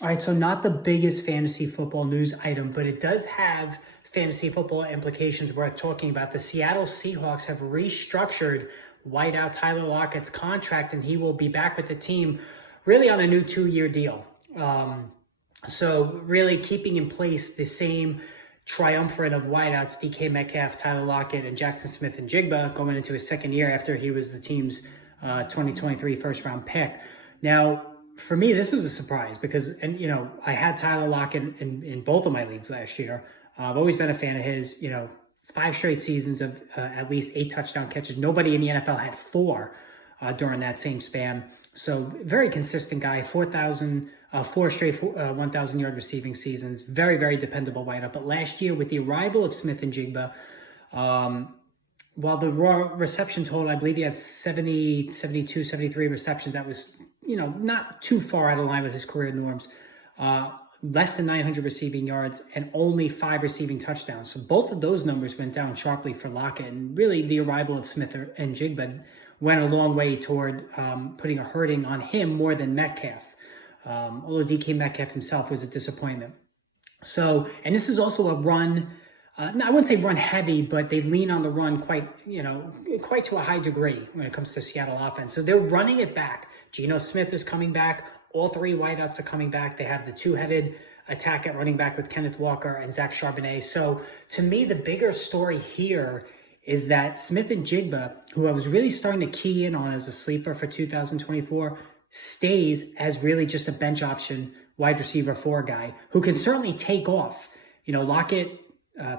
All right, so not the biggest fantasy football news item, but it does have fantasy football implications worth talking about. The Seattle Seahawks have restructured wideout Tyler Lockett's contract, and he will be back with the team really on a new 2-year deal. So really keeping in place the same triumvirate of wideouts, DK Metcalf, Tyler Lockett, and Jaxon Smith-Njigba going into his second year after he was the team's 2023 first-round pick. Now, for me, this is a surprise because, and I had Tyler Lockett in both of my leagues last year. I've always been a fan of his. 5 straight seasons of at least 8 touchdown catches. Nobody in the NFL had 4 during that same span. So very consistent guy. 4 straight 1,000-yard receiving seasons. Very, very dependable wideout. But last year, with the arrival of Smith-Njigba, while the raw reception total, I believe he had 70, 72, 73 receptions. That was, not too far out of line with his career norms. Less than 900 receiving yards and only 5 receiving touchdowns. So both of those numbers went down sharply for Lockett. And really, the arrival of Smith-Njigba went a long way toward putting a hurting on him more than Metcalf. Although DK Metcalf himself was a disappointment. So, and this is also a run. I wouldn't say run heavy, but they lean on the run quite to a high degree when it comes to Seattle offense. So they're running it back. Geno Smith is coming back. All 3 wideouts are coming back. They have the 2-headed attack at running back with Kenneth Walker and Zach Charbonnet. So to me, the bigger story here is that Smith-Njigba, who I was really starting to key in on as a sleeper for 2024, stays as really just a bench option wide receiver 4 guy who can certainly take off. Lockett,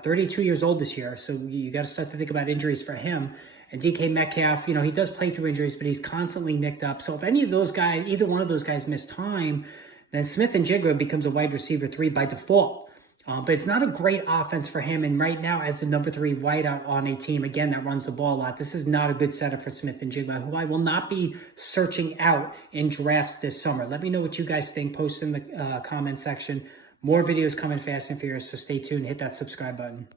32 years old this year, so you got to start to think about injuries for him. And DK Metcalf, he does play through injuries, but he's constantly nicked up. So if any of those guys, either one of those guys miss time, then Smith-Njigba becomes a wide receiver 3 by default. But it's not a great offense for him. And right now, as the number 3 wideout on a team, again, that runs the ball a lot, this is not a good setup for Smith-Njigba, who I will not be searching out in drafts this summer. Let me know what you guys think. Post in the comment section. More videos coming fast and furious, so stay tuned. Hit that subscribe button.